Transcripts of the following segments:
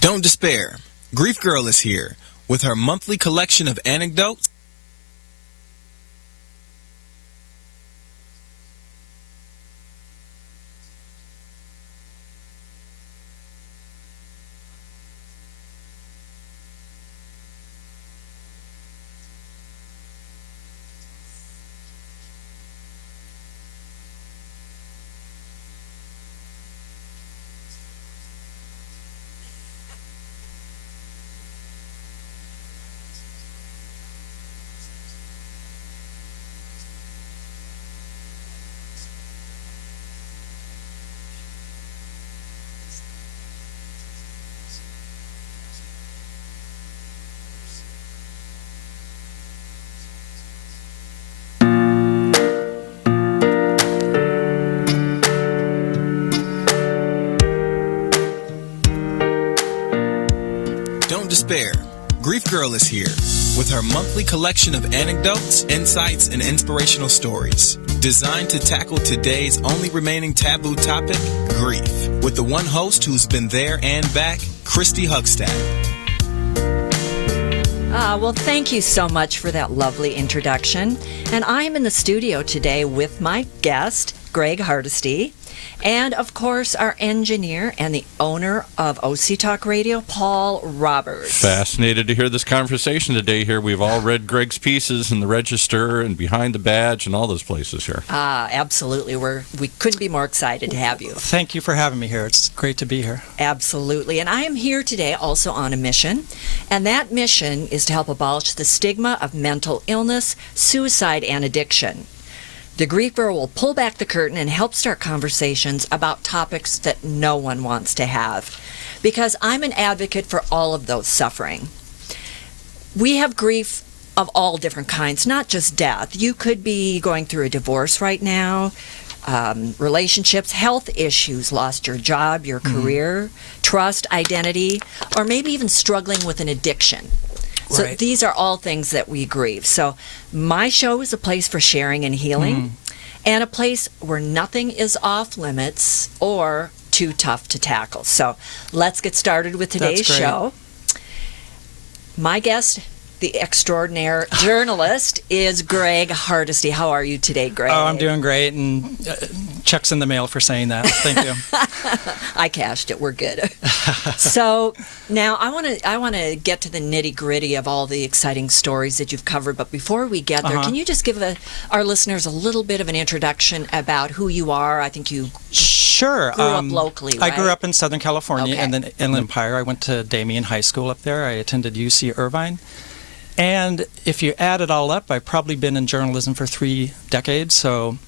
Don't despair. Grief Girl is here with her monthly collection of anecdotes. Don't despair. Grief Girl is here with her monthly collection of anecdotes, insights, and inspirational stories designed to tackle today's only remaining taboo topic, grief, with the one host who's been there and back, Christy Hugstad. Well, thank you so much for that lovely introduction. And I'm in the studio today with my guest, Greg Hardesty, and, of course, our engineer and the owner of OC Talk Radio, Paul Roberts. Fascinated to hear this conversation today here. We've all read Greg's pieces in the Register and Behind the Badge and all those places here. Absolutely. We couldn't be more excited to have you. Thank you for having me here. It's great to be here. Absolutely. And I am here today also on a mission, and that mission is to help abolish the stigma of mental illness, suicide, and addiction. The Grief Girl will pull back the curtain and help start conversations about topics that no one wants to have, because I'm an advocate for all of those suffering. We have grief of all different kinds, not just death. You could be going through a divorce right now, relationships, health issues, lost your job, your career, trust, identity, or maybe even struggling with an addiction. So Right. These are all things that we grieve. So my show is a place for sharing and healing, and a place where nothing is off limits or too tough to tackle. So let's get started with today's That's great. show. My guest, the extraordinaire journalist, is Greg Hardesty. How are you today, Greg? Oh, I'm doing great, and checks in the mail for saying that. Thank you. I cashed it. We're good. So now I want to get to the nitty gritty of all the exciting stories that you've covered. But before we get there, can you just give our listeners a little bit of an introduction about who you are? I think you Sure. grew up locally, right? I grew up in Southern California Okay. and then Inland Empire. I went to Damien High School up there. I attended UC Irvine. And if you add it all up, I've probably been in journalism for 3 decades, so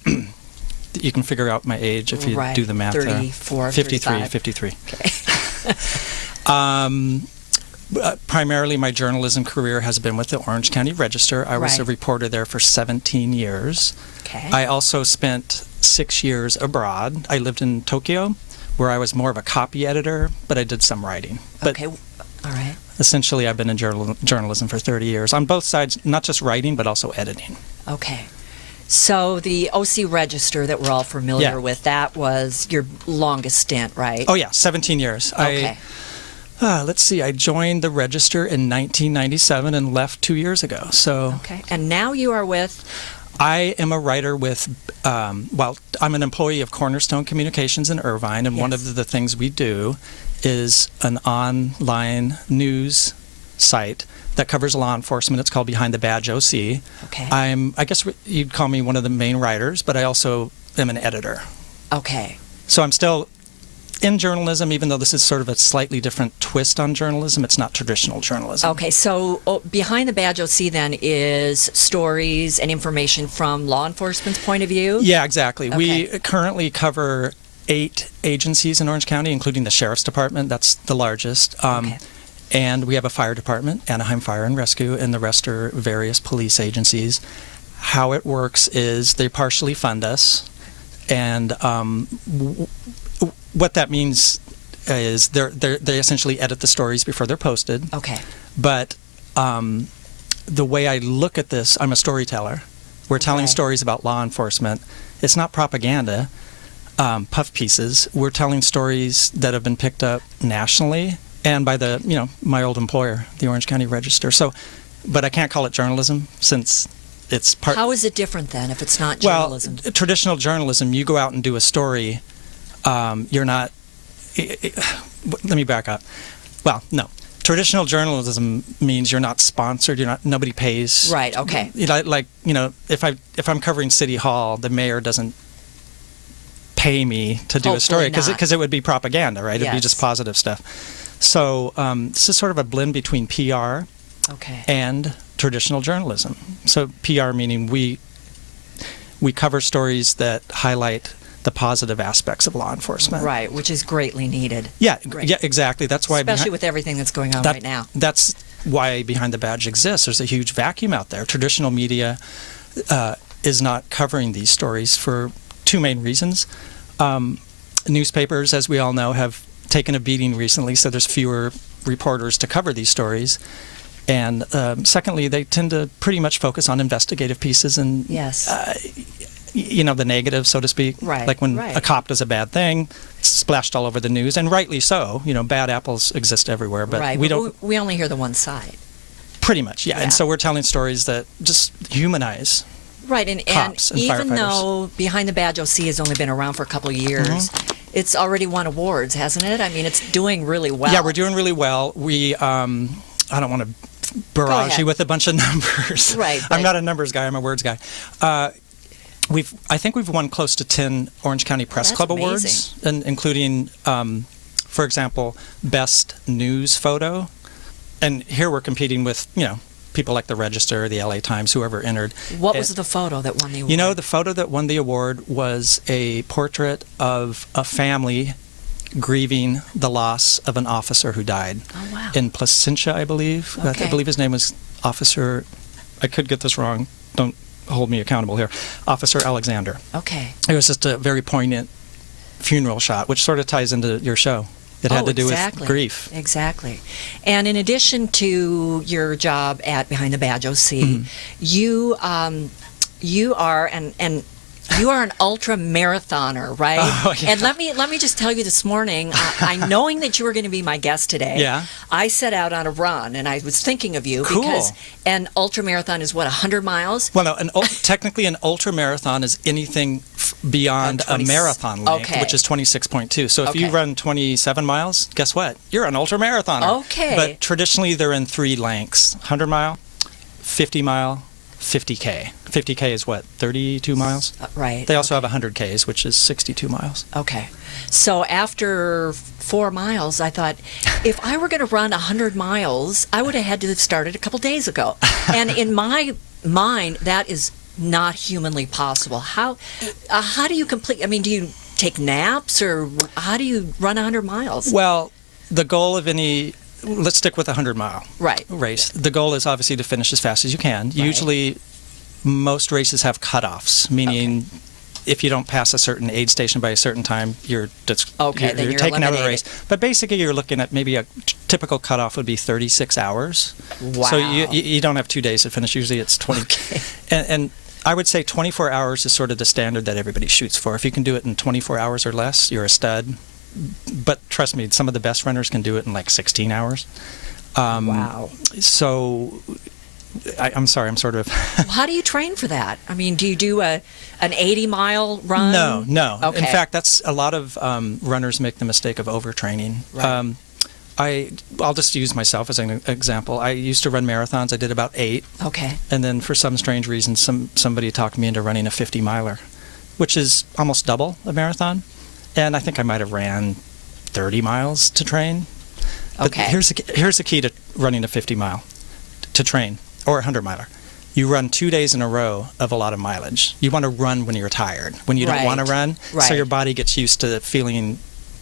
you can figure out my age if you do the math. 34, 53, 35. 53. Okay. Primarily, my journalism career has been with the Orange County Register. I was a Right. reporter there for 17 years. Okay. I also spent 6 years abroad. I lived in Tokyo, where I was more of a copy editor, but I did some writing. But Okay. All right. essentially, I've been in journalism for 30 years, on both sides, not just writing, but also editing. Okay. So the OC Register that we're all familiar with, that was your longest stint, right? Oh, yeah, 17 years. Okay. Let's see, I joined the Register in 1997 and left 2 years ago. So Okay. And now you are with... I am a writer with, I'm an employee of Cornerstone Communications in Irvine, and one Yes. of the things we do is an online news site that covers law enforcement. It's called Behind the Badge OC. Okay. I guess you'd call me one of the main writers, but I also am an editor. Okay. So I'm still in journalism, even though this is sort of a slightly different twist on journalism. It's not traditional journalism. Okay, so Behind the Badge OC then is stories and information from law enforcement's point of view? Yeah, exactly. Okay. We currently cover 8 agencies in Orange County, including the Sheriff's Department. That's the largest. Okay. And we have a fire department, Anaheim Fire and Rescue, and the rest are various police agencies. How it works is they partially fund us, and what that means is they essentially edit the stories before they're posted. Okay. But the way I look at this, I'm a storyteller. We're telling Okay. stories about law enforcement. It's not propaganda, puff pieces. We're telling stories that have been picked up nationally and by my old employer, the Orange County Register. So, but I can't call it journalism since it's part. How is it different then if it's not journalism? Well, traditional journalism, you go out and do a story. You're not. Let me back up. Well, no. Traditional journalism means you're not sponsored. Nobody pays. Right. Okay. If I'm covering City Hall, the mayor doesn't pay me to do a story because it would be propaganda, right? It'd be just positive stuff. So this is sort of a blend between PR and traditional journalism. So PR meaning we cover stories that highlight the positive aspects of law enforcement. Right, which is greatly needed. Yeah, exactly. That's why, especially with everything that's going on right now. That's why Behind the Badge exists. There's a huge vacuum out there. Traditional media is not covering these stories for two main reasons. Newspapers, as we all know, have taken a beating recently, so there's fewer reporters to cover these stories. And secondly, they tend to pretty much focus on investigative pieces and the negative, so to speak. Right. Like when a cop does a bad thing, it's splashed all over the news, and rightly so. Bad apples exist everywhere, but we only hear the one side. Pretty much, yeah. And so we're telling stories that just humanize. Right, and even though Behind the Badge OC has only been around for a couple of years, it's already won awards, hasn't it? I mean, it's doing really well. Yeah, we're doing really well. We, I don't want to barrage you with a bunch of numbers. Right. I'm not a numbers guy. I'm a words guy. I think we've won close to 10 Orange County Press Club awards, including, for example, Best News Photo. And here we're competing with, people like the Register, the LA Times, whoever entered. What was the photo that won the award? The photo that won the award was a portrait of a family grieving the loss of an officer who died. Oh, wow. In Placentia, I believe. Okay. I believe his name was Officer, I could get this wrong, don't hold me accountable here, Officer Alexander. Okay. It was just a very poignant funeral shot, which sort of ties into your show. It had to do with grief. Exactly. And in addition to your job at Behind the Badge OC, you are you are an ultra marathoner, right? Oh, yeah. And let me just tell you this morning, knowing that you were going to be my guest today, I set out on a run, and I was thinking of you because an ultra marathon is what, 100 miles? Well, no, technically an ultra marathon is anything beyond a marathon length, which is 26.2. So if you run 27 miles, guess what? You're an ultra marathoner. Okay. But traditionally they're in three lengths: 100 mile, 50 mile, 50K. 50K is what, 32 miles? Right. They also have 100Ks, which is 62 miles. Okay. So after 4 miles, I thought, if I were going to run 100 miles, I would have had to have started a couple days ago. And in my mind, that is not humanly possible. How do you complete? I mean, do you take naps, or how do you run 100 miles? Well, the goal of any... Let's stick with a 100-mile race. Yeah. The goal is obviously to finish as fast as you can. Right. Usually, most races have cutoffs, meaning if you don't pass a certain aid station by a certain time, you're taken out of the race. But basically, you're looking at maybe a typical cutoff would be 36 hours. Wow. So you don't have 2 days to finish. Usually it's 20. Okay. And I would say 24 hours is sort of the standard that everybody shoots for. If you can do it in 24 hours or less, you're a stud. But trust me, some of the best runners can do it in like 16 hours. Wow. So, I'm sorry, I'm sort of... How do you train for that? I mean, do you do an 80-mile run? No. Okay. In fact, that's a lot of runners make the mistake of overtraining. Right. I'll just use myself as an example. I used to run marathons. I did about 8. Okay. And then for some strange reason, somebody talked me into running a 50-miler, which is almost double a marathon. And I think I might have ran 30 miles to train. But here's the key to running a 50-mile to train, or a 100-miler. You run 2 days in a row of a lot of mileage. You want to run when you're tired, when you don't want to run. Right. So your body gets used to feeling,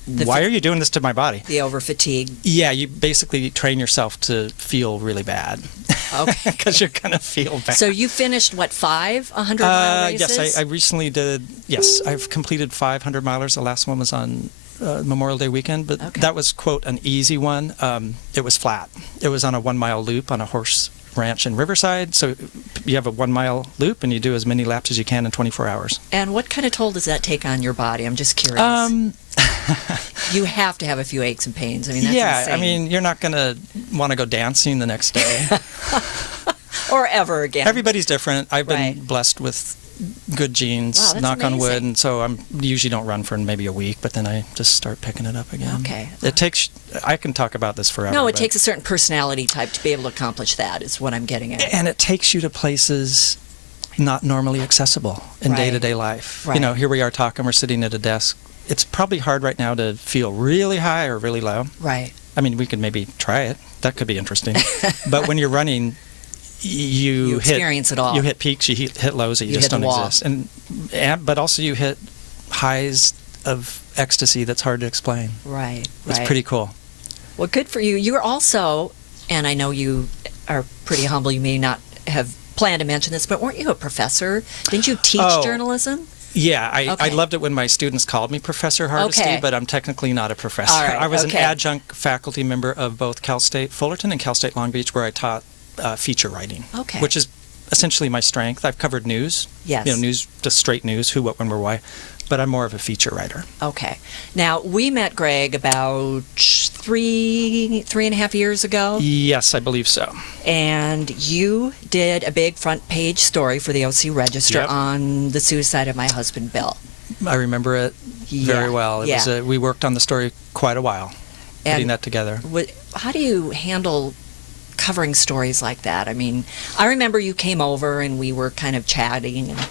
why are you doing this to my body? The over-fatigue. Yeah, you basically train yourself to feel really bad. Okay. Because you're going to feel bad. So you finished, 5 100-mile races? Yes, I recently did. Yes, I've completed 5 100-milers. The last one was on Memorial Day weekend, but that was, quote, an easy one. It was flat. It was on a 1-mile loop on a horse ranch in Riverside. So you have a 1 mile loop and you do as many laps as you can in 24 hours. And what kind of toll does that take on your body? I'm just curious. You have to have a few aches and pains. I mean, that's insane. I mean, you're not going to want to go dancing the next day. Or ever again. Everybody's different. I've been blessed with good genes, Wow, that's knock on wood, amazing. and so I usually don't run for maybe a week, but then I just start picking it up again. Okay. It takes, I can talk about this forever. No, it but- takes a certain personality type to be able to accomplish that, is what I'm getting at. And it takes you to places not normally accessible in Right. day-to-day life. Right. You know, here we are talking, we're sitting at a desk. It's probably hard right now to feel really high or really low. Right. I mean, we could maybe try it. That could be interesting. But when you're running, you hit, experience it all. You hit peaks, you hit lows that you You just hit the don't wall. exist. But also you hit highs of ecstasy that's hard to explain. Right. It's right. pretty cool. Well, good for you. You're also, and I know you are pretty humble, you may not have planned to mention this, but weren't you a professor? Didn't you teach Oh. journalism? Yeah, I Okay. loved it when my students called me Professor Hardesty, Okay. but I'm technically not a professor. All right, I was okay. an adjunct faculty member of both Cal State Fullerton and Cal State Long Beach, where I taught feature writing, Okay. which is essentially my strength. I've covered news, Yes. news, just straight news, who, what, when, where, why, but I'm more of a feature writer. Okay. Now, we met Greg about three and a half years ago, Yes, I believe so. and you did a big front page story for the OC Register Yep. on the suicide of my husband, Bill. I remember it very well. It was we worked on the story quite a while, putting And that together. How do you handle covering stories like that? I mean, I remember you came over and we were kind of chatting and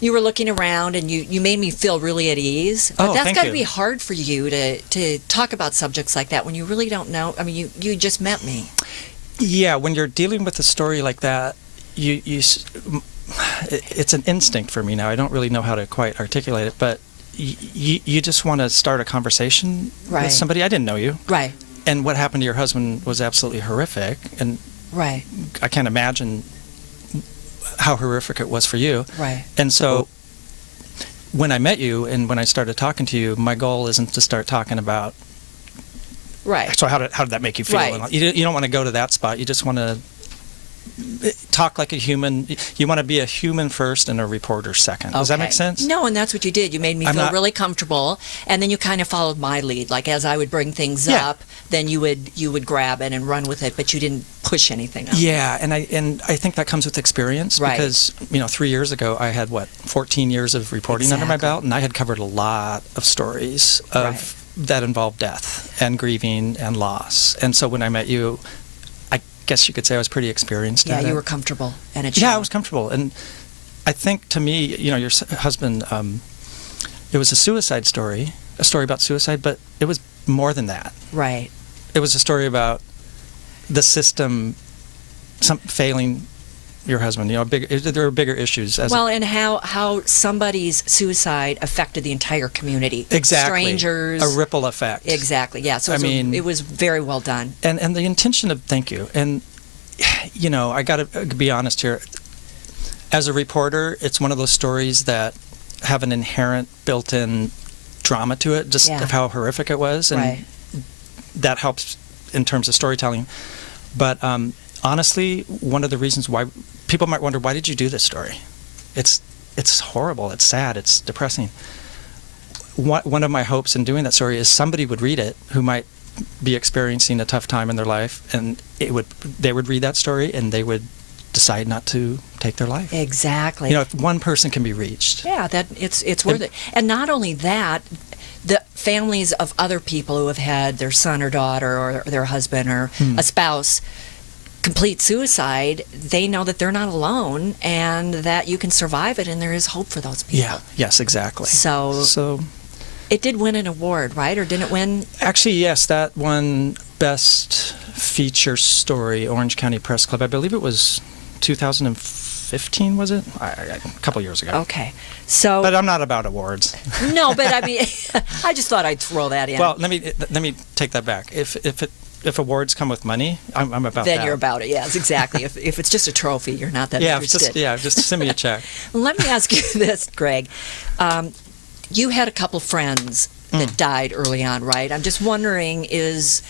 you were looking around and you made me feel really at ease. But that's thank got to you. be hard for you to talk about subjects like that when you really don't know. I mean, you just met me. Yeah, when you're dealing with a story like that, it's an instinct for me now. I don't really know how to quite articulate it, but you just want to start a conversation Right. with somebody. I didn't know you. Right. And what happened to your husband was absolutely horrific, and Right. I can't imagine how horrific it was for you. Right. And so when I met you and when I started talking to you, my goal isn't to start talking about, Right. so how did that make you feel? Right. You don't want to go to that spot. You just want to talk like a human. You want to be a human first and a reporter second. Does that Okay. make sense? No, and that's what you did. You made me I'm feel not- really comfortable, and then you kind of followed my lead. Like as I would bring things Yeah. up, then you would grab it and run with it, but you didn't push anything up. Yeah, and I think that comes with experience Right. because 3 years ago I had 14 years of reporting under my Exactly. belt, and I had covered a lot of stories of that involved death and grieving and loss. And so when I met you, I guess you could say I was pretty experienced. Yeah, at you it. were comfortable, and it Yeah, I showed. was comfortable, and I think to me, your husband, it was a suicide story, a story about suicide, but it was more than that. Right. It was a story about the system failing your husband. There were bigger issues. Well, and how somebody's suicide affected the entire community. Exactly. Strangers. A ripple effect. Exactly. Yeah. So it was very well done. And the intention of thank you. And I got to be honest here. As a reporter, it's one of those stories that have an inherent built-in drama to it, just Yeah. of how horrific it was, and Right. that helps in terms of storytelling. But honestly, one of the reasons why people might wonder, why did you do this story? It's horrible. It's sad. It's depressing. One of my hopes in doing that story is somebody would read it who might be experiencing a tough time in their life, and they would read that story and they would decide not to take their life. Exactly. If one person can be reached. Yeah, that it's worth it. And not only that, the families of other people who have had their son or daughter or their husband or a spouse complete suicide, they know that they're not alone and that you can survive it and there is hope for those people. Yeah. Yes, exactly. So it did win an award, right? Or didn't it win? Actually, yes, that won Best Feature Story, Orange County Press Club. I believe it was 2015, was it? A couple years ago. Okay. So But I'm not about awards. no, but I mean, I just thought I'd throw that in. Well, let me take that back. If awards come with money, I'm about then that. you're about it. Yes, exactly. if it's just a trophy, you're not that Yeah, interested. just send me a check. Let me ask you this, Greg. You had a couple friends that died early on, right? I'm just wondering, is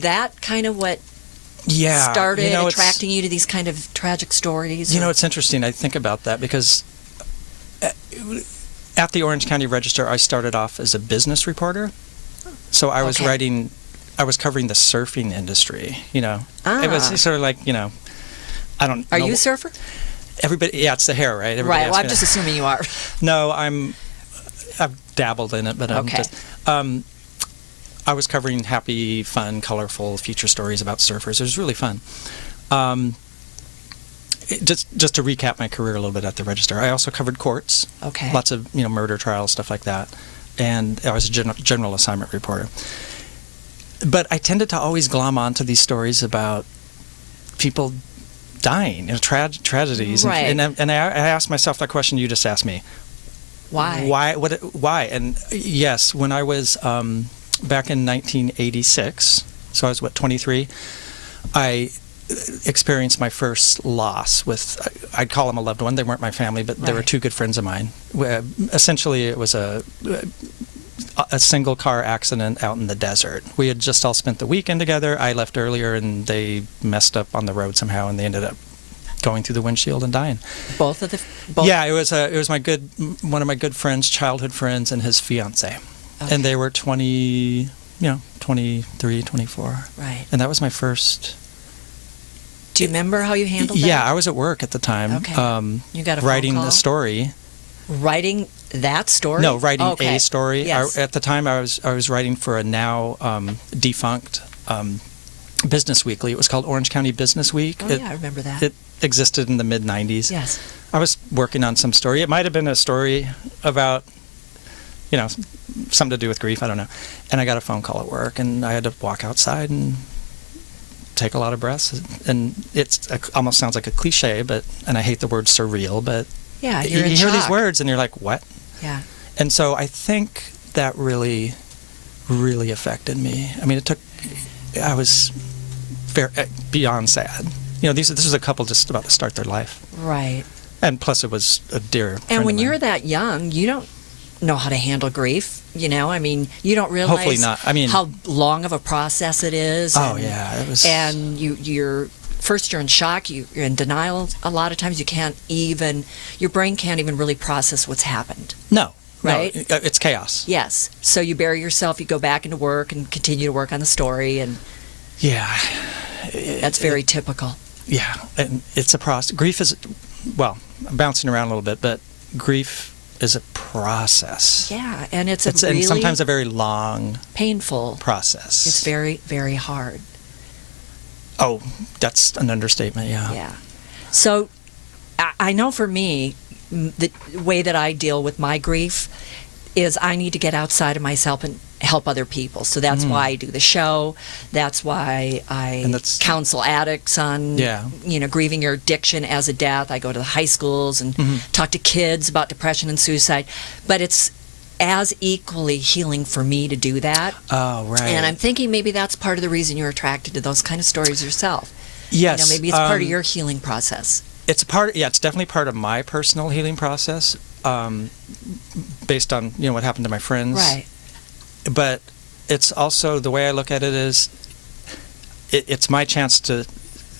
that kind of what started it's- attracting you to these kind of tragic stories? You know, it's interesting. I think about that because at the Orange County Register, I started off as a business reporter. So I was I was covering the surfing industry, you know. It was sort of like, you know, I don't know. Are you a surfer? Everybody, yeah, it's the hair, right? Everybody Right. Well, asks I'm me just that. assuming you are. No, I've dabbled in it, but I'm Okay. just, I was covering happy, fun, colorful feature stories about surfers. It was really fun. Just to recap my career a little bit at the Register, I also covered courts. Okay. Lots of, you know, murder trials, stuff like that. And I was a general assignment reporter. But I tended to always glom onto these stories about people dying, you know, tragedies. Right. And I asked myself that question you just asked me. Why? Why? And yes, when I was back in 1986, so I was, 23, I experienced my first loss with, I'd call them a loved one. They weren't my family, but they were Right. two good friends of mine. Essentially, it was a single car accident out in the desert. We had just all spent the weekend together. I left earlier, and they messed up on the road somehow, and they ended up going through the windshield and dying. Both? Yeah, it was one of my good friends, childhood friends, and his fiance, and they were 23, 24. Right. And that was my first. Do you remember how you handled that? Yeah, I was at work at the time. Okay. You got a phone writing call? the story. Writing that story? No, writing Okay. a story. Yes. At the time, I was writing for a now defunct Business Weekly. It was called Orange County Business Week. Oh, yeah, I remember that. It existed in the mid-'90s. Yes. I was working on some story. It might have been a story about, you know, something to do with grief. I don't know. And I got a phone call at work, and I had to walk outside and take a lot of breaths. And it almost sounds like a cliche, and I hate the word surreal, but Yeah, you you're in hear these shock. words, and you're like, what? Yeah. And so I think that really, really affected me. I mean, I was beyond sad. You know, this was a couple just about to start their life. Right. And plus it was a dear friend And when of mine. you're that young, you don't know how to handle grief, you know? I mean, you don't realize Hopefully not. I mean, how long of a process it is. Oh, yeah. It was. And you're in shock, you're in denial a lot of times. Your brain can't even really process what's happened. No. Right? No, it's chaos. Yes. So you bury yourself, you go back into work and continue to work on the story, and Yeah. that's very typical. Yeah. And it's a process. Grief is, well, I'm bouncing around a little bit, but grief is a process. Yeah, and it's and really sometimes a very long painful process. It's very, very hard. Oh, that's an understatement, yeah. Yeah. So I know for me, the way that I deal with my grief is I need to get outside of myself and help other people. So that's why I do the show. That's why I counsel addicts on, grieving your addiction as a death. I go to the high schools and talk to kids about depression and suicide. But it's as equally healing for me to do that. Oh, right. And I'm thinking maybe that's part of the reason you're attracted to those kind of stories yourself. Yes. You know, maybe it's part of your healing process. It's definitely part of my personal healing process, based on, what happened to my friends. Right. But it's also, the way I look at it is, it's my chance to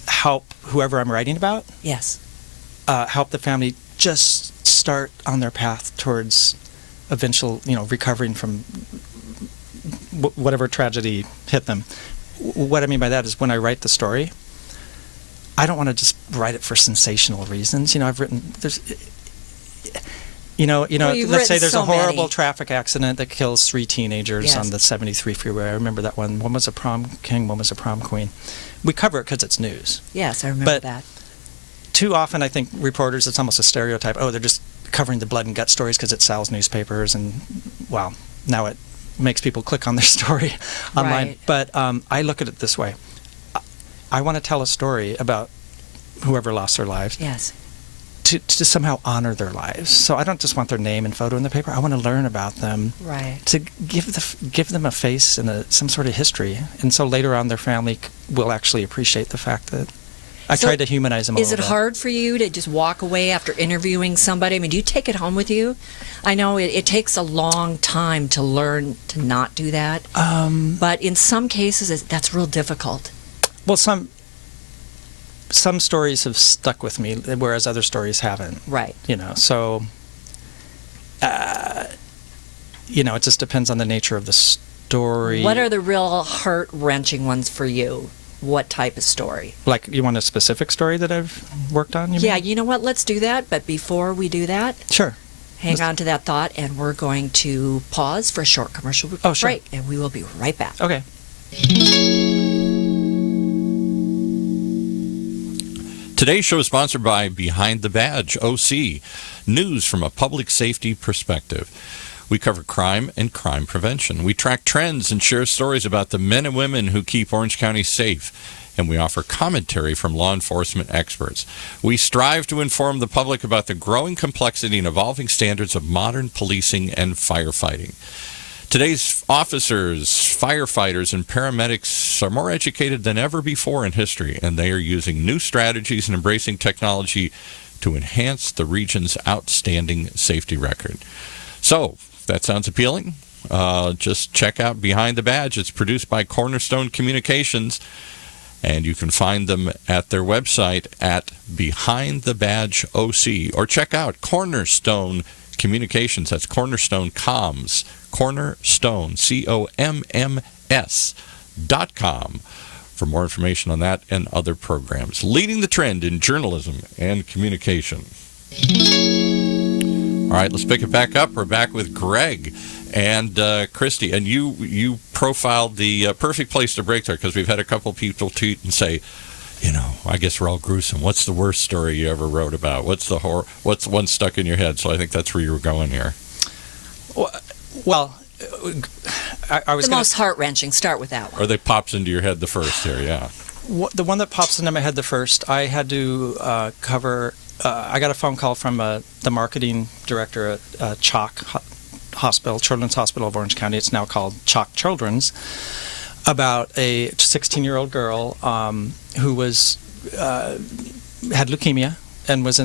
help whoever I'm writing about. Yes. Help the family just start on their path towards eventual, recovering from whatever tragedy hit them. What I mean by that is, when I write the story, I don't want to just write it for sensational reasons. I've written, let's say there's a horrible traffic accident that kills 3 teenagers on the 73 freeway. I remember that one. One was a prom king, one was a prom queen. We cover it because it's news. Yes, I remember that. Too often, I think reporters, it's almost a stereotype. Oh, they're just covering the blood and gut stories because it sells newspapers, and wow, now it makes people click on their story online. Right. But I look at it this way. I want to tell a story about whoever lost their lives. Yes. To somehow honor their lives. So I don't just want their name and photo in the paper. I want to learn about them. Right. To give them a face and some sort of history. And so later on, their family will actually appreciate the fact that I tried to humanize them a little bit. Is it hard for you to just walk away after interviewing somebody? I mean, do you take it home with you? I know it takes a long time to learn to not do that. But in some cases, that's real difficult. Well, some stories have stuck with me, whereas other stories haven't. Right. So, it just depends on the nature of the story. What are the real heart-wrenching ones for you? What type of story? Like, you want a specific story that I've worked on? Yeah, mean? you know what? Let's do that. But before we do that, Sure. hang on to that thought, and we're going to pause for a short commercial break, Sure. and we will be right back. Okay. Today's show is sponsored by Behind the Badge, OC, news from a public safety perspective. We cover crime and crime prevention. We track trends and share stories about the men and women who keep Orange County safe. And we offer commentary from law enforcement experts. We strive to inform the public about the growing complexity and evolving standards of modern policing and firefighting. Today's officers, firefighters, and paramedics are more educated than ever before in history, and they are using new strategies and embracing technology to enhance the region's outstanding safety record. So, if that sounds appealing, just check out Behind the Badge. It's produced by Cornerstone Communications, and you can find them at their website at Behind the Badge OC, or check out Cornerstone Communications. That's Cornerstone Comms, Cornerstone, COMMS.com, for more information on that and other programs. Leading the trend in journalism and communication. All right, let's pick it back up. We're back with Greg and Christy, and you profiled the perfect place to break there, because we've had a couple people tweet and say, I guess we're all gruesome. What's the worst story you ever wrote about? What's the horror? What's one stuck in your head? So I think that's where you were going here. Well, I was the most heart-wrenching. Start with that one. Or that pops into your head the first here, yeah. The one that pops into my head the first, I had to cover. I got a phone call from the marketing director at CHOC Hospital, Children's Hospital of Orange County. It's now called CHOC Children's, about a 16-year-old girl who was had leukemia and was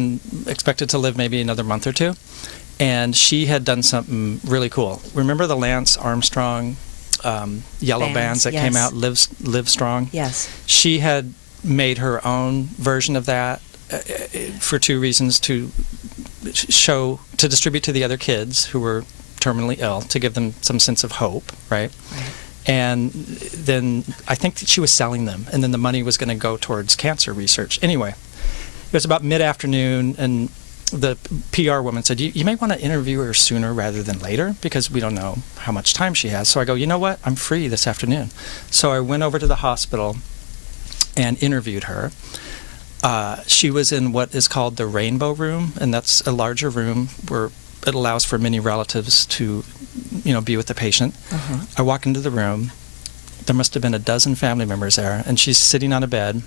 expected to live maybe another month or two. And she had done something really cool. Remember the Lance Armstrong yellow bands that came out, Live Strong? Yes. She had made her own version of that for two reasons: to distribute to the other kids who were terminally ill, to give them some sense of hope, right? And then I think that she was selling them, and then the money was going to go towards cancer research. Anyway, it was about mid-afternoon, and the PR woman said, you may want to interview her sooner rather than later, because we don't know how much time she has. So I go, you know what? I'm free this afternoon. So I went over to the hospital and interviewed her. She was in what is called the Rainbow Room, and that's a larger room where it allows for many relatives to, be with the patient. Uh-huh. I walk into the room. There must have been a dozen family members there, and she's sitting on a bed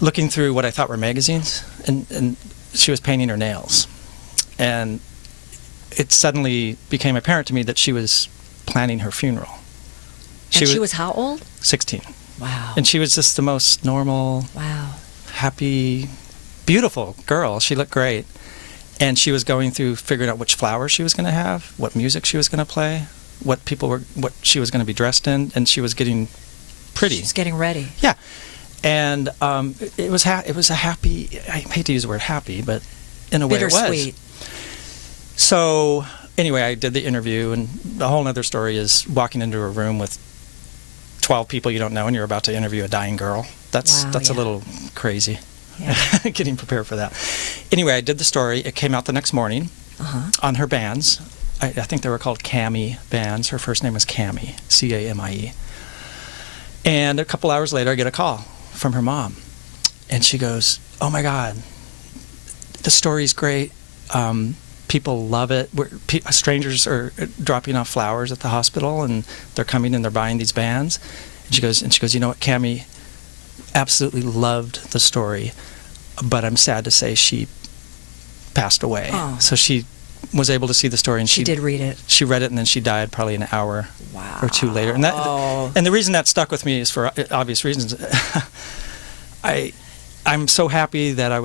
looking through what I thought were magazines, and she was painting her nails. And it suddenly became apparent to me that she was planning her funeral. She was how old? 16. Wow. And she was just the most normal, happy, beautiful girl. She looked great. And she was going through figuring out which flowers she was going to have, what music she was going to play, what she was going to be dressed in, and she was getting pretty. She's getting ready. Yeah. And it was a happy, I hate to use the word happy, but in a way it was. Bittersweet. So anyway, I did the interview, and the whole other story is walking into a room with 12 people you don't know, and you're about to interview a dying girl. That's a little crazy. Yeah. Getting prepared for that. Anyway, I did the story. It came out the next morning on her bands. I think they were called Camie bands. Her first name was Camie, C-A-M-I-E. And a couple hours later, I get a call from her mom. And she goes, oh, my God, the story's great. People love it. Strangers are dropping off flowers at the hospital, and they're coming and they're buying these bands. And she goes, you know what, Camie absolutely loved the story, but I'm sad to say she passed away. Oh. So she was able to see the story, and she did read it. She read it, and then she died probably an hour or two later. And and the reason that stuck with me is for obvious reasons. I'm so happy that I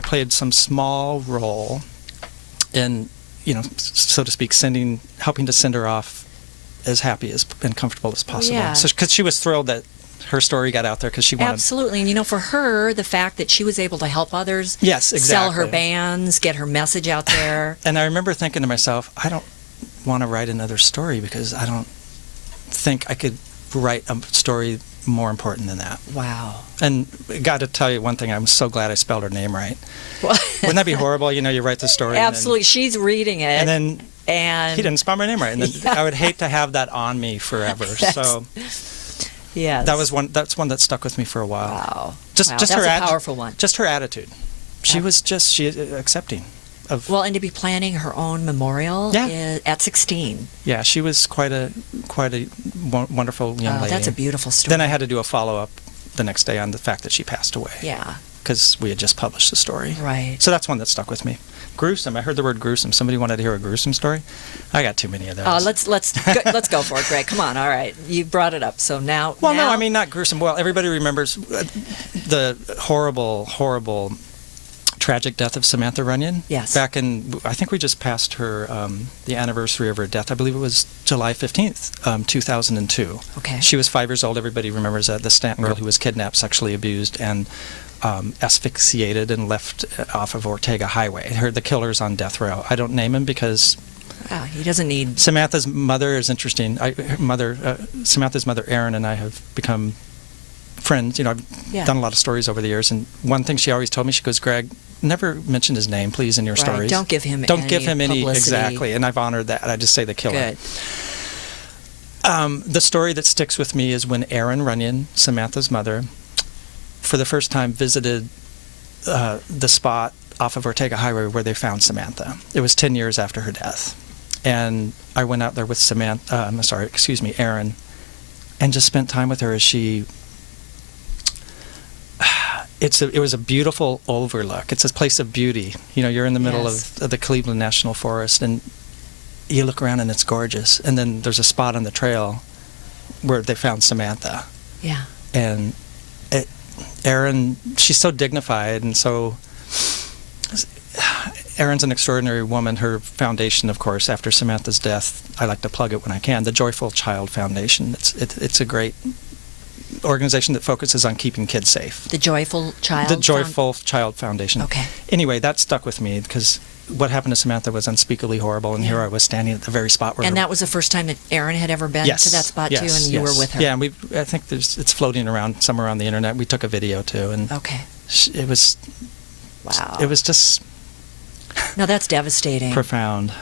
played some small role in, so to speak, helping to send her off as happy and comfortable as possible. Yeah. So, because she was thrilled that her story got out there because she wanted. Absolutely. And for her, the fact that she was able to help others, Yes, exactly. sell her bands, get her message out there. And I remember thinking to myself, I don't want to write another story because I don't think I could write a story more important than that. Wow. And got to tell you one thing, I'm so glad I spelled her name right. Well, Wouldn't that be horrible? You write the story. absolutely. She's reading it. And then and he didn't spell my name right. And then Yeah. I would hate to have that on me forever. So yes. that's one that stuck with me for a while. Wow. Just That's her a powerful one. Just her attitude. She was accepting of. Well, and to be planning her own memorial at 16. Yeah, she was quite a wonderful young lady. That's a beautiful story. Then I had to do a follow-up the next day on the fact that she passed away. Yeah. Because we had just published the story. Right. So that's one that stuck with me. Gruesome. I heard the word gruesome. Somebody wanted to hear a gruesome story. I got too many of those. Let's go for it, Greg. Come on. All right. You brought it up. So now. Well, no, I mean not gruesome. Well, everybody remembers the horrible, tragic death of Samantha Runyon. Yes. Back in, I think we just passed her the anniversary of her death. I believe it was July 15th, 2002. Okay. She was 5 years old. Everybody remembers that, the Stanton girl who was kidnapped, sexually abused, and asphyxiated and left off of Ortega Highway. The killer's on death row. I don't name him because he doesn't need. Samantha's mother is interesting. Samantha's mother, Erin, and I have become friends. I've done a lot of stories over the years, and one thing she always told me, she goes, Greg, never mention his name, please, in your stories. Don't give him any publicity. Exactly, and I've honored that. I just say the killer. Good. The story that sticks with me is when Erin Runyon, Samantha's mother, for the first time visited the spot off of Ortega Highway where they found Samantha. It was 10 years after her death. And I went out there with Erin, and just spent time with her as she... It was a beautiful overlook. It's a place of beauty. You're in the middle of the Cleveland National Forest, and you look around and it's gorgeous. And then there's a spot on the trail where they found Samantha. Yeah. And Erin, she's so dignified, and so Erin's an extraordinary woman. Her foundation, of course, after Samantha's death, I like to plug it when I can, the Joyful Child Foundation. It's a great organization that focuses on keeping kids safe. The Joyful Child? The Joyful Child Foundation. Okay. Anyway, that stuck with me because what happened to Samantha was unspeakably horrible, and here I was standing at the very spot where... And that was the first time that Erin had ever been to that spot, too, and you were with her? Yeah, and I think it's floating around somewhere on the internet. We took a video, too, and it was... Wow. It was just... No, that's devastating. Profound.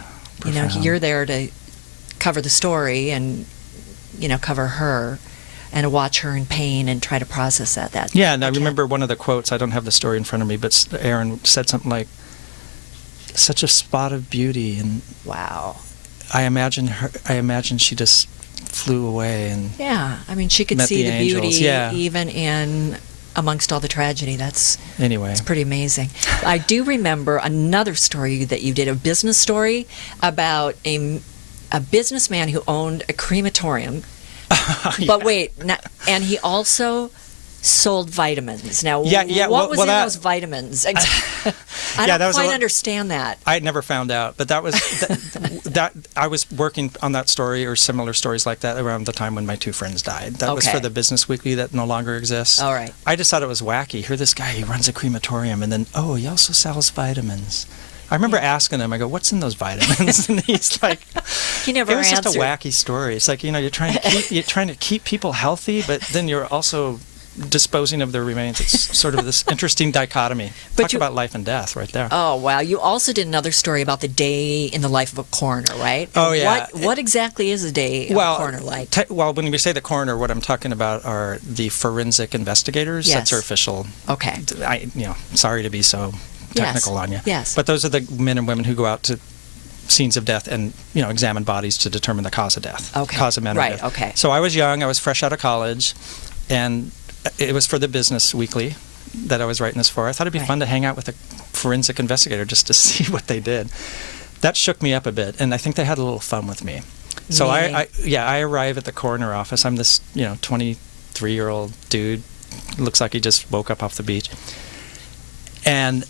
You're there to cover the story and, cover her and to watch her in pain and try to process that. Yeah, and I remember one of the quotes. I don't have the story in front of me, but Erin said something like, such a spot of beauty, and wow. I imagine she just flew away, and she could see the beauty even in amongst all the tragedy. It's pretty amazing. I do remember another story that you did, a business story about a businessman who owned a crematorium. But wait, and he also sold vitamins. Now, what was in those vitamins? I don't quite understand that. I had never found out, but that was that I was working on that story or similar stories like that around the time when my two friends died. That was for the Business Weekly that no longer exists. All right. I just thought it was wacky. Here, this guy, he runs a crematorium, and then he also sells vitamins. I remember asking him, I go, what's in those vitamins? And he's like, he never answered. It was just a wacky story. It's like, you're trying to keep people healthy, but then you're also disposing of their remains. It's sort of this interesting dichotomy. Talk about life and death right there. Oh, wow. You also did another story about the day in the life of a coroner, right? Oh, yeah. What exactly is a day of a coroner like? When we say the coroner, what I'm talking about are the forensic investigators. Yes. That's our official. Okay. Sorry to be so technical on you. Yes. But those are the men and women who go out to scenes of death and examine bodies to determine the cause of death. Okay. Cause of manner of death. Right. Okay. So I was young. I was fresh out of college, and it was for the Business Weekly that I was writing this for. I thought it'd be fun to hang out with a forensic investigator just to see what they did. That shook me up a bit, and I think they had a little fun with me. So I arrive at the coroner office. I'm this 23-year-old dude. Looks like he just woke up off the beach. And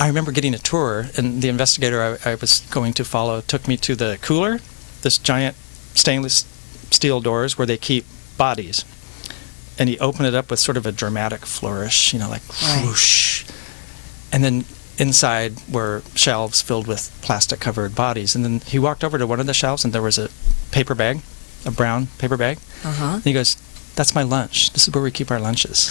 I remember getting a tour, and the investigator I was going to follow took me to the cooler, this giant stainless steel doors where they keep bodies. and he opened it up with sort of a dramatic flourish, like whoosh. And then inside were shelves filled with plastic-covered bodies. And then he walked over to one of the shelves, and there was a paper bag, a brown paper bag. And he goes, "That's my lunch. This is where we keep our lunches."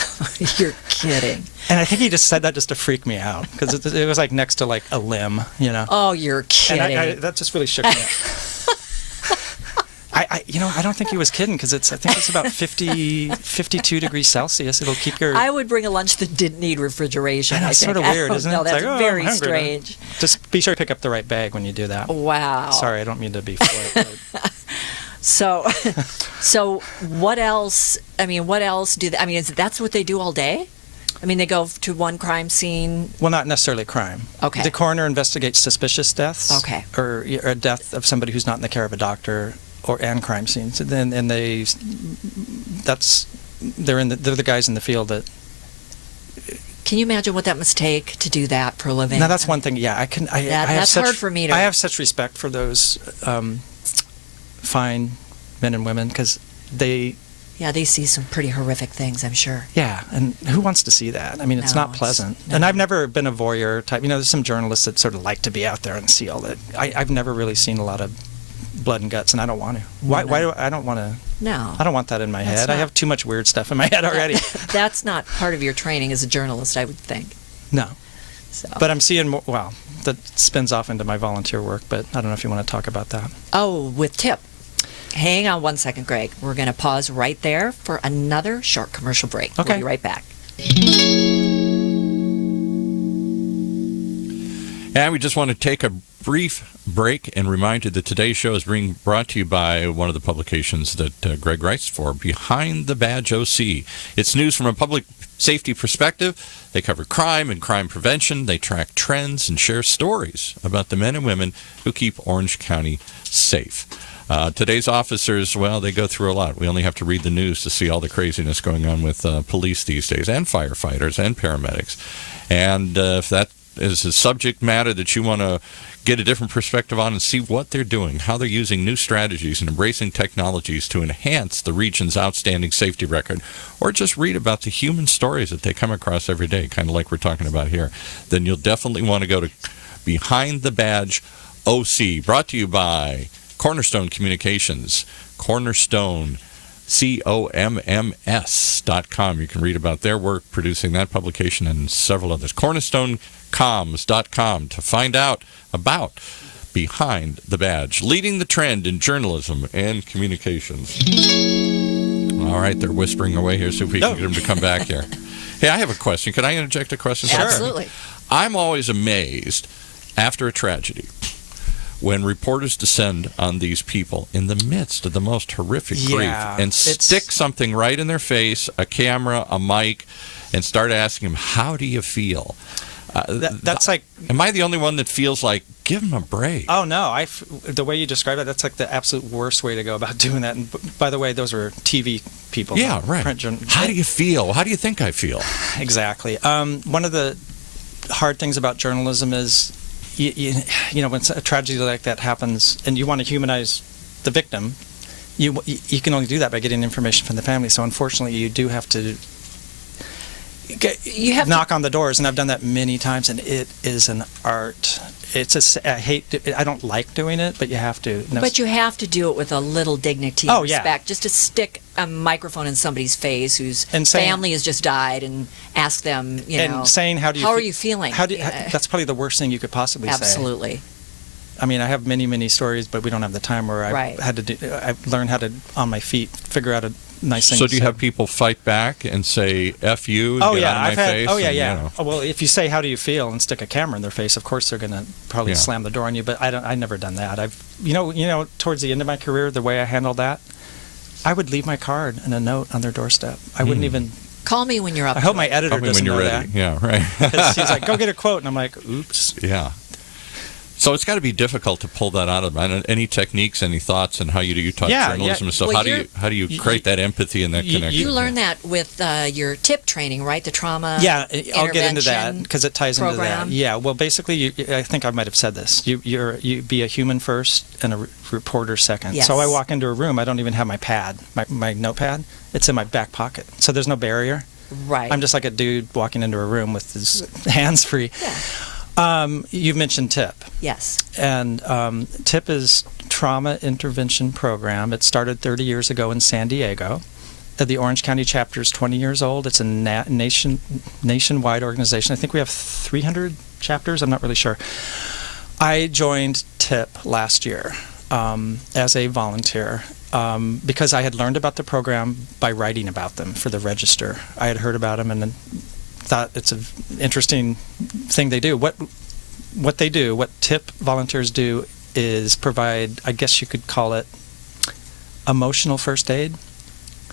You're kidding. And I think he just said that just to freak me out, because it was like next to like a limb, Oh, you're kidding. And that just really shook me up. I don't think he was kidding, because I think it's about 52 degrees Celsius. It'll keep your... I would bring a lunch that didn't need refrigeration. That's sort of weird, isn't it? No, that's like, very I'm hungry strange. now. Just be sure to pick up the right bag when you do that. Wow. Sorry, I don't mean to be flip. So what else? What else do they? That's what they do all day? They go to one crime scene. Well, not necessarily crime. Okay. The coroner investigates suspicious deaths. Okay. Or a death of somebody who's not in the care of a doctor, and crime scenes. They're the guys in the field that. Can you imagine what that must take to do that for a living? Now that's one thing. Yeah, that's hard for me to. I have such respect for those fine men and women, because they. Yeah, they see some pretty horrific things, I'm sure. Yeah, and who wants to see that? It's not pleasant. And I've never been a voyeur type. There's some journalists that sort of like to be out there and see all that. I've never really seen a lot of blood and guts, and I don't want to. Why do I don't want to? No. I don't want that in my head. I have too much weird stuff in my head already. That's not part of your training as a journalist, I would think. No. So. But I'm seeing more. Well, that spins off into my volunteer work, but I don't know if you want to talk about that. Oh, with Tip. Hang on one second, Greg. We're going to pause right there for another short commercial break. Okay. We'll be right back. And we just want to take a brief break and remind you that today's show is being brought to you by one of the publications that Greg writes for, Behind the Badge OC. It's news from a public safety perspective. They cover crime and crime prevention. They track trends and share stories about the men and women who keep Orange County safe. Today's officers, well, they go through a lot. We only have to read the news to see all the craziness going on with police these days, and firefighters and paramedics. And if that is a subject matter that you want to get a different perspective on and see what they're doing, how they're using new strategies and embracing technologies to enhance the region's outstanding safety record, or just read about the human stories that they come across every day, kind of like we're talking about here, then you'll definitely want to go to Behind the Badge OC, brought to you by Cornerstone Communications, Cornerstone, COMMS.com. You can read about their work producing that publication and several others. CornerstoneComms.com to find out about Behind the Badge, leading the trend in journalism and communications. All right, they're whispering away here, so if we can get them to come back here. Hey, I have a question. Can I interject a question? Sure. Absolutely. I'm always amazed after a tragedy when reporters descend on these people in the midst of the most horrific grief and stick something right in their face, a camera, a mic, and start asking them, how do you feel? That's like... Am I the only one that feels like, give them a break? Oh, no. The way you describe it, that's like the absolute worst way to go about doing that. And by the way, those were TV people. Yeah, right. How do you feel? How do you think I feel? Exactly. One of the hard things about journalism is, you know, when a tragedy like that happens and you want to humanize the victim, you can only do that by getting information from the family. So unfortunately, you do have to knock on the doors, and I've done that many times, and it is an art. I don't like doing it, but you have to. But you have to do it with a little dignity and respect. Just to stick a microphone in somebody's face whose family has just died and ask them, saying, how are you feeling? That's probably the worst thing you could possibly say. Absolutely. I mean, I have many, many stories, but we don't have the time where I learned how to, on my feet, figure out a nice thing. So do you have people fight back and say, F you, and get out of my face? Oh, yeah. Well, if you say, how do you feel, and stick a camera in their face, of course they're going to probably slam the door on you, but I've never done that. Towards the end of my career, the way I handled that, I would leave my card and a note on their doorstep. I wouldn't even... Call me when you're up. I hope my editor doesn't know that. Yeah, right. Because he's like, go get a quote, and I'm like, oops. Yeah. So it's got to be difficult to pull that out of them. Any techniques, any thoughts, and how you taught journalism and stuff? Well, how do you create that empathy and that connection? You learned that with your TIP training, right? The trauma. Yeah, I'll get into that because it ties into program. that. Yeah, well, basically, I think I might have said this. You be a human first and a reporter second. Yes. So I walk into a room. I don't even have my pad, my notepad. It's in my back pocket. So there's no barrier. Right. I'm just like a dude walking into a room with his hands free. Yeah. You've mentioned TIP. Yes. And TIP is Trauma Intervention Program. It started 30 years ago in San Diego. The Orange County chapter is 20 years old. It's a nationwide organization. I think we have 300 chapters. I'm not really sure. I joined TIP last year as a volunteer because I had learned about the program by writing about them for the Register. I had heard about them and then thought it's an interesting thing they do. What they do, what TIP volunteers do, is provide, I guess you could call it, emotional first aid.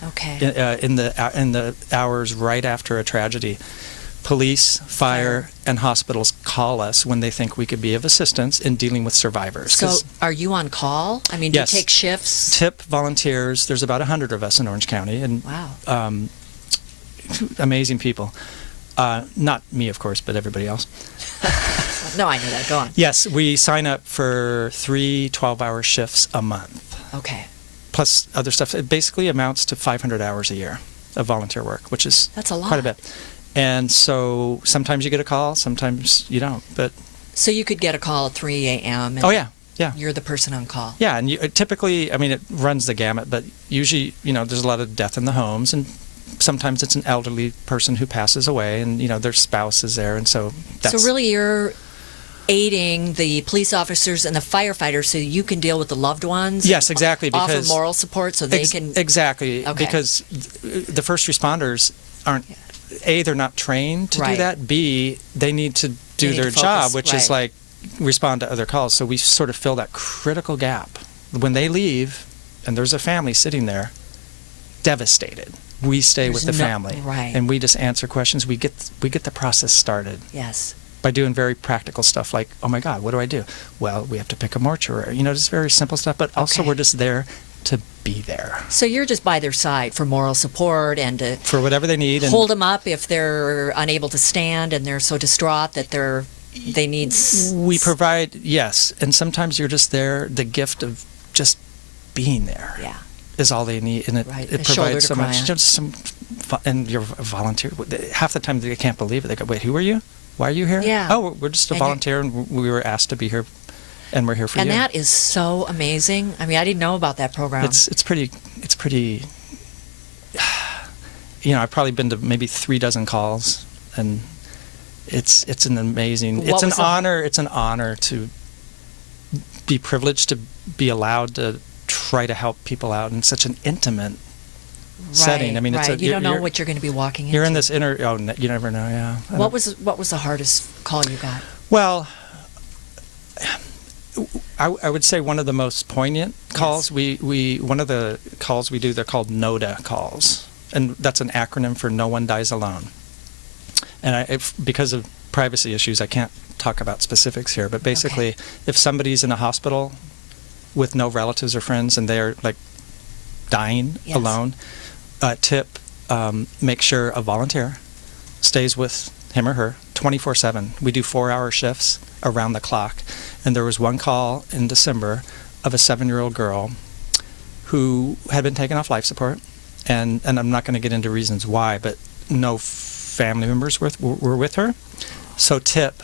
Okay. In the hours right after a tragedy, police, fire, and hospitals call us when they think we could be of assistance in dealing with survivors. So, are you on call? I mean, do yes, you take shifts? TIP volunteers. There's about 100 of us in Orange County, and wow, amazing people. Not me, of course, but everybody else. No, I knew that. Go on. Yes, we sign up for 3 12-hour shifts a month. Okay. Plus other stuff. It basically amounts to 500 hours a year of volunteer work, which is that's a lot. Quite a bit. And so sometimes you get a call, sometimes you don't. But so you could get a call at 3 a.m. and oh yeah. you're the person on call. Yeah, and typically, I mean, it runs the gamut, but usually, there's a lot of death in the homes, and sometimes it's an elderly person who passes away, and their spouse is there, and so that's... So really you're aiding the police officers and the firefighters so you can deal with the loved ones? Yes, exactly. Offer moral support so they can... Exactly, okay. Because the first responders aren't... A, they're not trained to do that. B, they need to do their job, which is like respond to other calls. So we sort of fill that critical gap. When they leave, and there's a family sitting there, devastated, we stay with the family, and we just answer questions. We get the process started. Yes. By doing very practical stuff like, oh my God, what do I do? Well, we have to pick a mortuary. Just very simple stuff. But also, we're just there to be there. So you're just by their side for moral support and to for whatever they need. Hold them up if they're unable to stand and they're so distraught that they need. We provide, yes, and sometimes you're just there. The gift of just being there. Yeah. Is all they need, and it provides so much. Just and you're a volunteer. Half the time they can't believe it. They go, "Wait, who are you? Why are you here?" Yeah. Oh, we're just a volunteer, and we were asked to be here, and we're here for you. And that is so amazing. I mean, I didn't know about that program. It's pretty. I've probably been to maybe 36 calls, and it's an amazing. It's an honor. It's an honor to be privileged to be allowed to try to help people out in such an intimate setting. I mean, it's you don't know what you're going to be walking into. You're in this inner. Oh, you never know. Yeah. What was the hardest call you got? Well, I would say one of the most poignant calls. Yes. We one of the calls we do. They're called NODA calls, and that's an acronym for No One Dies Alone. And because of privacy issues, I can't talk about specifics here. But basically, if somebody's in a hospital with no relatives or friends and they're like dying alone, TIP makes sure a volunteer stays with him or her 24/7. We do 4-hour shifts around the clock. And there was one call in December of a 7-year-old girl who had been taken off life support, and I'm not going to get into reasons why, but no family members were with her. So TIP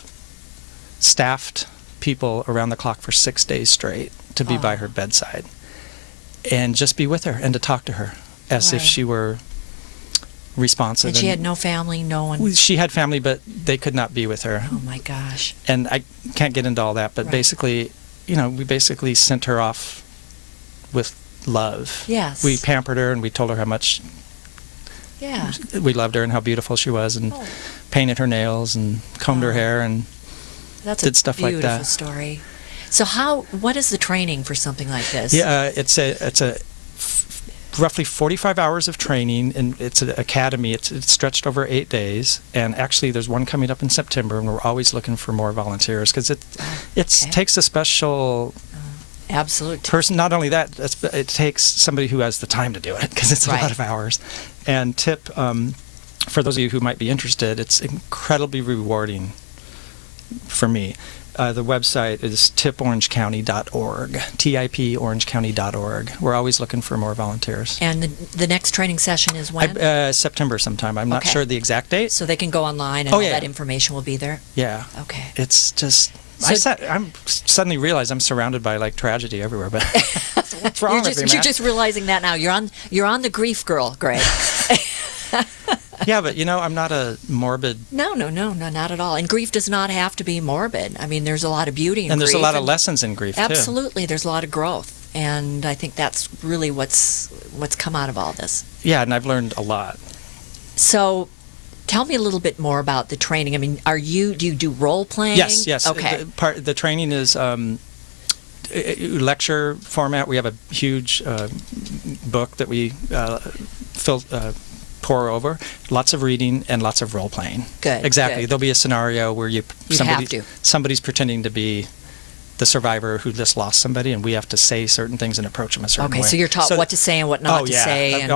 staffed people around the clock for 6 days straight to be by her bedside and just be with her and to talk to her as if she were responsive. And she had no family, no one? She had family, but they could not be with her. Oh, my gosh. And I can't get into all that, but basically, we basically sent her off with love. Yes. We pampered her and we told her how much we loved her and how beautiful she was, and painted her nails and combed her hair and did stuff like that. That's a beautiful story. So what is the training for something like this? Yeah, it's a roughly 45 hours of training, and it's an academy. It's stretched over 8 days, and actually there's one coming up in September, and we're always looking for more volunteers because it takes a special absolute person. Not only that, it takes somebody who has the time to do it because it's a lot of hours. And tip, for those of you who might be interested, it's incredibly rewarding for me. The website is tiporangecounty.org, tiporangecounty.org. We're always looking for more volunteers. And the next training session is when? September sometime. I'm not sure the exact date. So they can go online and all that information will be there? Yeah. Okay. It's just... I'm suddenly realized I'm surrounded by like tragedy everywhere, but what's wrong with me, man? You're just realizing that now. You're on the grief girl, Greg. Yeah, but I'm not a morbid. No, not at all. And grief does not have to be morbid. I mean, there's a lot of beauty in grief. And there's a lot of lessons in grief, too. Absolutely. There's a lot of growth. And I think that's really what's come out of all this. Yeah, and I've learned a lot. So tell me a little bit more about the training. I mean, do you do role playing? Yes. Okay. The training is lecture format. We have a huge book that we pour over. Lots of reading and lots of role playing. Good. Exactly. Good. There'll be a scenario where somebody's pretending to be the survivor who just lost somebody, and we have to say certain things and approach them a certain way. Okay, so you're taught what to say and what not to say.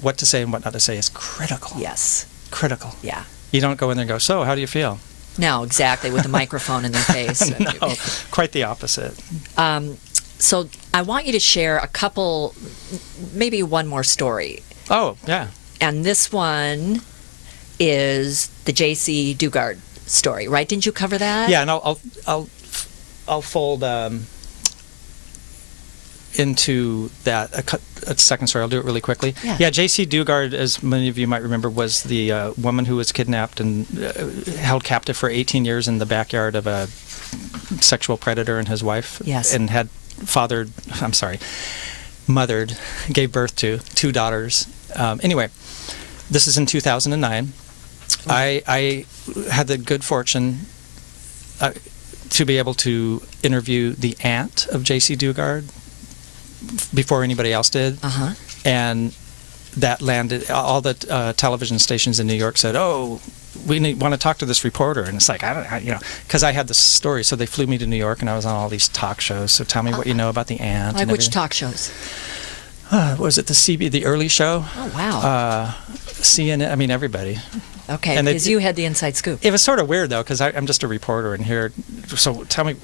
What to say and what not to say is critical. Yes. Critical. Yeah. You don't go in there and go, so how do you feel? No, exactly, with the microphone in their face. No, quite the opposite. So I want you to share a couple, maybe one more story. Oh, yeah. And this one is the Jaycee Dugard story, right? Didn't you cover that? Yeah, and I'll fold into that a second story. I'll do it really quickly. Yeah. Jaycee Dugard, as many of you might remember, was the woman who was kidnapped and held captive for 18 years in the backyard of a sexual predator and his wife. Yes. And mothered, gave birth to 2 daughters. Anyway, this is in 2009. I had the good fortune to be able to interview the aunt of Jaycee Dugard before anybody else did. Uh-huh. And that landed, all the television stations in New York said, oh, we want to talk to this reporter. And it's like, because I had this story, so they flew me to New York, and I was on all these talk shows. So tell me what you know about the aunt. Like which talk shows? Was it the early show? Oh, wow. CNN, everybody. Okay, and because you had the inside scoop. It was sort of weird, though, because I'm just a reporter, and here, so tell me,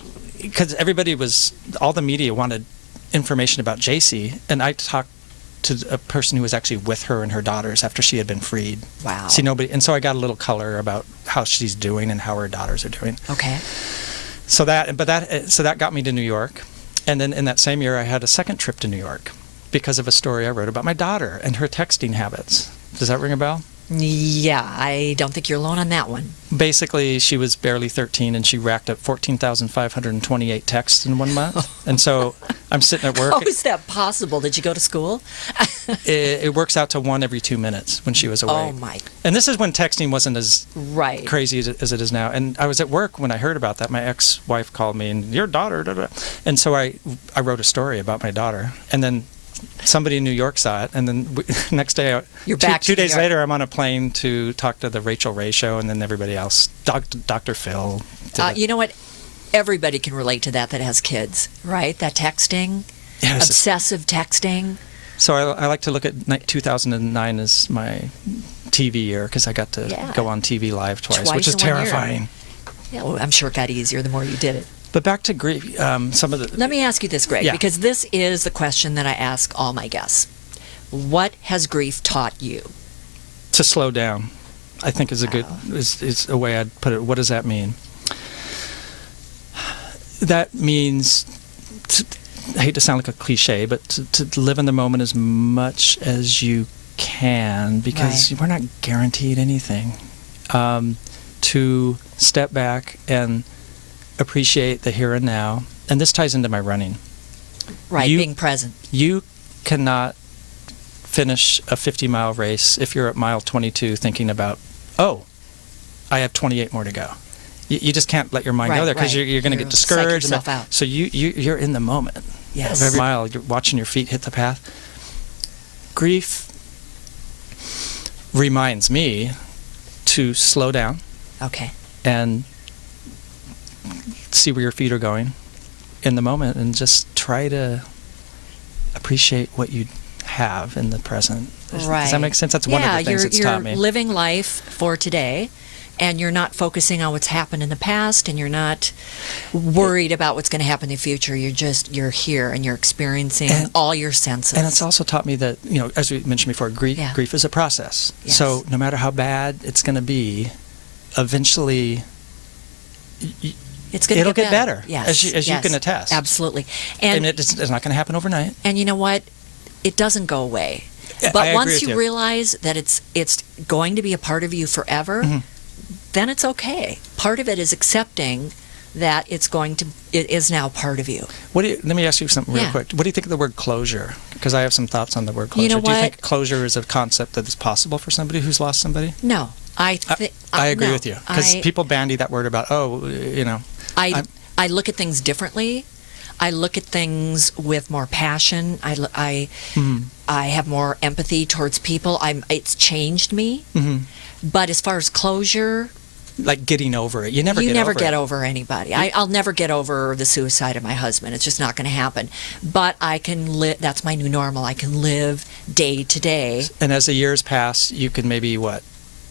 because all the media wanted information about Jaycee, and I talked to a person who was actually with her and her daughters after she had been freed. Wow. And so I got a little color about how she's doing and how her daughters are doing. Okay. So that got me to New York, and then in that same year I had a second trip to New York because of a story I wrote about my daughter and her texting habits. Does that ring a bell? Yeah, I don't think you're alone on that one. Basically, she was barely 13, and she racked up 14,528 texts in 1 month. And so I'm sitting at work. How is that possible? Did you go to school? It works out to 1 every 2 minutes when she was away. Oh, my. And this is when texting wasn't as right. crazy as it is now. And I was at work when I heard about that. My ex-wife called me, and your daughter, da, da. And so I wrote a story about my daughter. And then somebody in New York saw it, and then next day, You're back 2 days later, I'm on a plane to talk to the Rachel Ray Show, and then everybody else, Dr. Phil. You know what? Everybody can relate to that has kids, right? That texting, yes. Obsessive texting. So I like to look at 2009 as my TV year, because I got to go on TV live twice which is terrifying. Yeah, well, I'm sure it got easier the more you did it. But back to grief, Let me ask you this, Greg, because this is the question that I ask all my guests. What has grief taught you? To slow down, I think is is a way I'd put it. What does that mean? That means, I hate to sound like a cliche, but to live in the moment as much as you can, because we're not guaranteed anything. To step back and appreciate the here and now, and this ties into my running. Right, being present. You cannot finish a 50-mile race if you're at mile 22 thinking about, I have 28 more to go. You just can't let your mind go there, because you're going to get discouraged. Psych yourself out. So you're in the moment. Yes. Every mile, you're watching your feet hit the path. grief reminds me to slow down Okay. and see where your feet are going in the moment, and just try to appreciate what you have in the present. Right. Does that make sense? That's one of the things it's taught me. You're living life for today, and you're not focusing on what's happened in the past, and you're not worried about what's going to happen in the future. You're here, and you're experiencing all your senses. And it's also taught me that, as we mentioned before, grief is a process. Yes. So no matter how bad it's going to be, eventually it'll get better. Yes. As you can attest. Absolutely. And it's not going to happen overnight. And you know what? It doesn't go away. I But agree once with you you. realize that it's going to be a part of you forever, Mm-hmm. then it's okay. Part of it is accepting that it is now part of you. Let me ask you something real Yeah. quick. What do you think of the word closure? Because I have some thoughts on the word closure. You know Do you what? think closure is a concept that is possible for somebody who's lost somebody? No, I agree no. with you. Because people bandy that word about, I look at things differently. I look at things with more passion. I have more empathy towards people. It's changed me. Mm-hmm. But as far as closure, like getting over it. You never get it. over anybody. I'll never get over the suicide of my husband. It's just not going to happen. But I can live. That's my new normal. I can live day to day. And as the years pass, you can maybe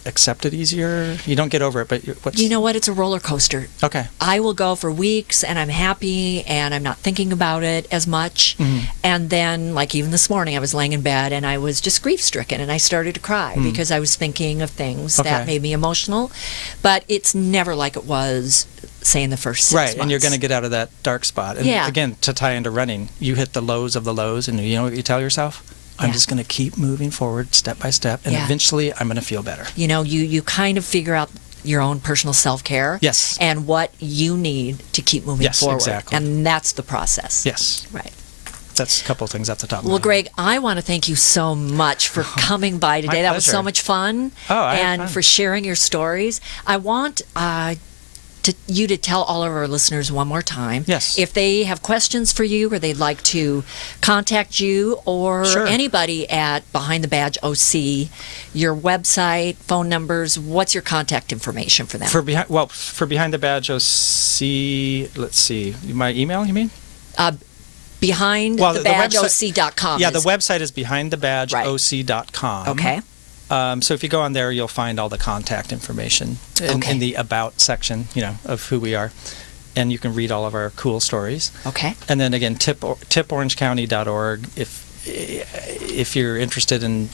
accept it easier. You don't get over it, but You know what? It's a roller coaster. Okay. I will go for weeks and I'm happy and I'm not thinking about it as much. Mm-hmm. And then, like even this morning, I was laying in bed and I was just grief stricken and I started to cry because I was thinking of things that made me emotional. But it's never like it was, say, in the first 6 months. Right, and you're going to get out of that dark spot. And again, to tie into running, you hit the lows of the lows, and you know what you tell yourself? I'm just going to keep moving forward step by step, and eventually I'm going to feel better. You kind of figure out your own personal self-care. Yes. And what you need to keep moving forward. Yes, exactly. And that's the process. Yes. Right. That's a couple of things off the top of my Well, head. Greg, I want to thank you so much for coming by today. That was so pleasure. much fun. I had And fun. for sharing your stories. I want you to tell all of our listeners one more time. Yes. If they have questions for you or they'd like to contact you or anybody at Behind the Badge OC, your website, phone numbers, what's your contact information for them? For Behind the Badge OC, let's see, my email, you mean? BehindTheBadgeOC.com. Yeah, the website is BehindTheBadgeOC.com. Okay. So if you go on there, you'll find all the contact information in the About section, of who we are. And you can read all of our cool stories. Okay. And then again, tiporangecounty.org if you're interested in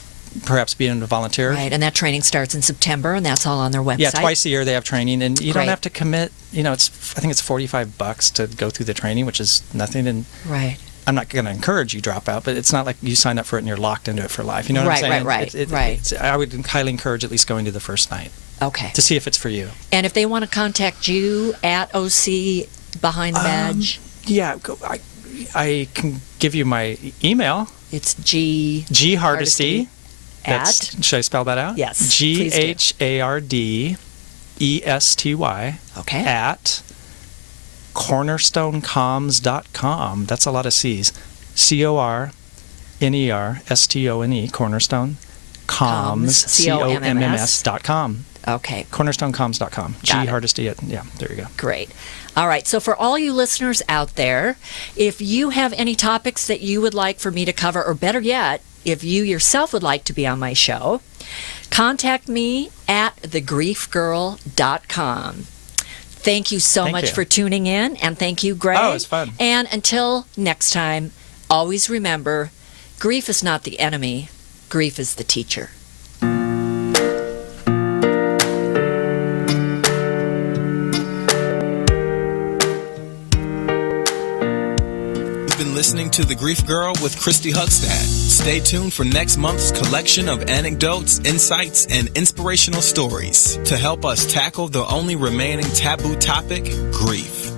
perhaps being a volunteer. Right, and that training starts in September, and that's all on their website. Yeah, twice a year they have training, and you don't Great. have to commit. I think it's $45 to go through the training, which is nothing. And Right. I'm not going to encourage you drop out, but it's not like you sign up for it and you're locked into it for life. You know what I'm saying? Right. I would highly encourage at least going to the first night. Okay. To see if it's for you. And if they want to contact you at OC Behind the Badge, Yeah, I can give you my email. it's G Hardesty. Should I spell that out? Yes, please do. GHARDESTY Okay. at cornerstonecoms.com. That's a lot of C's. CORNERSTONE, Cornerstone, comms, COMMS.com. Okay. Cornerstonecoms.com. Got it. Hardesty. There you go. Great. All right. So for all you listeners out there, if you have any topics that you would like for me to cover, or better yet, if you yourself would like to be on my show, contact me at thegriefgirl.com. Thank you so much for tuning in, and thank you, Greg. Oh, it was fun. And until next time, always remember, grief is not the enemy, grief is the teacher. You've been listening to The Grief Girl with Christy Hugstad. Stay tuned for next month's collection of anecdotes, insights, and inspirational stories to help us tackle the only remaining taboo topic, grief.